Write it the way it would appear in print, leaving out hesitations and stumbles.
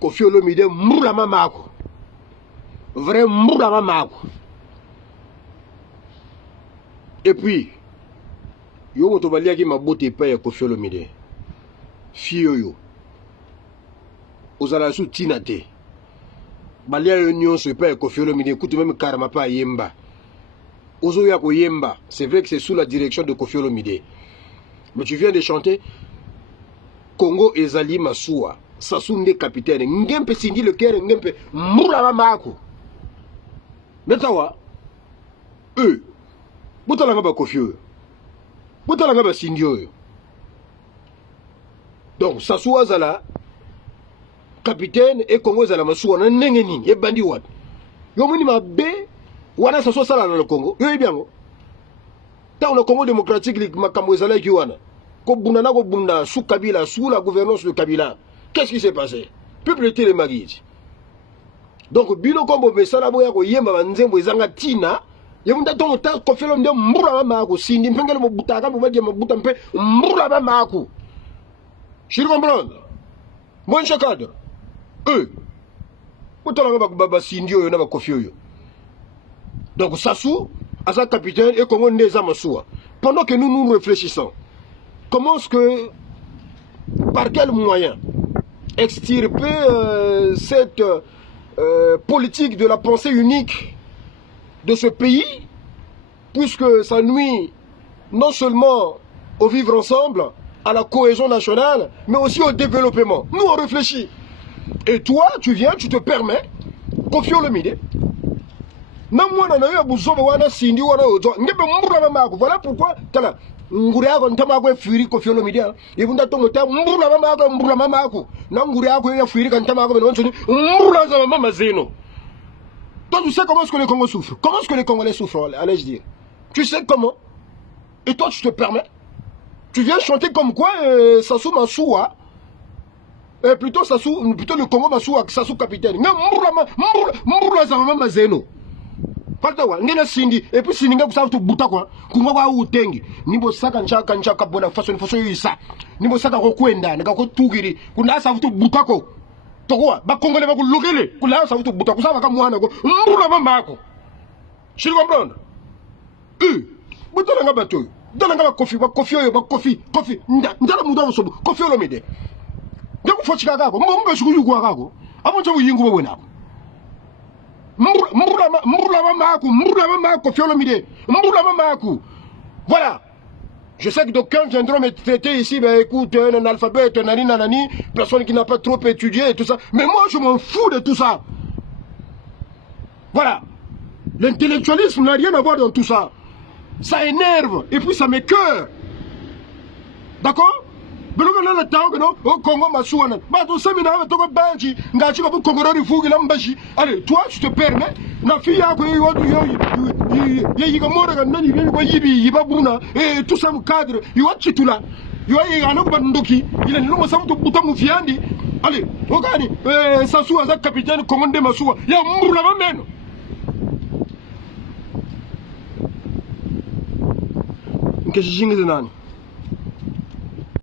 Koffi Olomide mbrula mamako. Vrai mbrula mamako. Et puis, yo moto balia ki mabote pa ya Koffi Olomide. Fiyo yo. Ozala sou tinate. Balia yo nyonso pa ya Koffi Olomide kutu même karama pa yemba. Ozo ya ko yemba. C'est vrai que c'est sous la direction de Koffi Olomide. Mais tu viens de chanter Congo ezali masuwa. Sassou nde capitaine. Ngempe sindi le kere ngempe mbrula mamako. Metawa. Butala ba Koffi oyo. Butala ba sindi oyo. Donc Sassou azala capitaine et Congo ezala masuwa na ndenge nini e bandi wat. Yo moni mabe wana Sassou sala na le Congo. Yo ebiango. Ta le Congo démocratique makambo ezala ki wana. Ko bunda na ko bunda sous Kabila, sous la gouvernance de Kabila. Qu'est-ce qui s'est passé? Peuple était les magis. Donc bilo kombo mesala boya ko yemba banzembo ezanga tina. Yemunda tongo ta Koffi Olomide mbrula mamako sindi mpengele mo butaka mo badia mo buta mpe mbrula mamako. Je comprends. Mon chakade. Butala ba baba sindi oyo na ba Koffi oyo. Donc Sassou asa capitaine et Congo ndeza masuwa. Pendant que nous réfléchissons, comment est-ce que par quel moyen extirper cette politique de la pensée unique de ce pays, puisque ça nuit non seulement au vivre ensemble, à la cohésion nationale, mais aussi au développement. Nous, on réfléchit. Et toi, tu viens, tu te permets, Koffi Olomide, voilà pourquoi, Nguriako ntamako furi Koffi Olomide ibunda tongo ta mbula mamako na nguriako ya furi kan tamako ben wonsoni mbula za mama zeno. Toi tu sais comment est-ce que les Congolais souffrent? Comment est-ce que les Congolais souffrent, allez-je dire? Tu sais comment? Et toi tu te permets? Tu viens chanter comme quoi Sassou Masuwa plutôt le Congo Masuwa Sassou capitaine. Mbula za mama zeno. Patawa ngena sindi et puis sininga kusafu to buta kwa kunga wa utengi nimbo saka nchaka bona façon yisa nimbo saka ko kwenda ndaka ko tugiri kuna safu to buta ko tokwa ba kongole ba ko lokele kuna safu to buta kusaba ka mwana ko mbula mamako je comprends butala nga bato dala nga ba Koffi oyo ba Koffi ndala muda musobo Koffi Olomide ngeko fochika kako mbonga shukuru kwa kako aboncho buyingu bo bonako Mbrula mamako, Koffi Olomide. Mbrula mamako. Voilà. Je sais que d'aucuns viendront me traiter ici, ben écoute, un analphabète, nanani, personne qui n'a pas trop étudié et tout ça. Mais moi, je m'en fous de tout ça. Voilà. L'intellectualisme n'a rien à voir dans tout ça. Ça énerve et puis ça m'écoeure. D'accord? Allez, toi tu te permets et tout ça me cadre allez, Sassou a capitaine commandé Masuwa ya mbula mameno nke jingi nani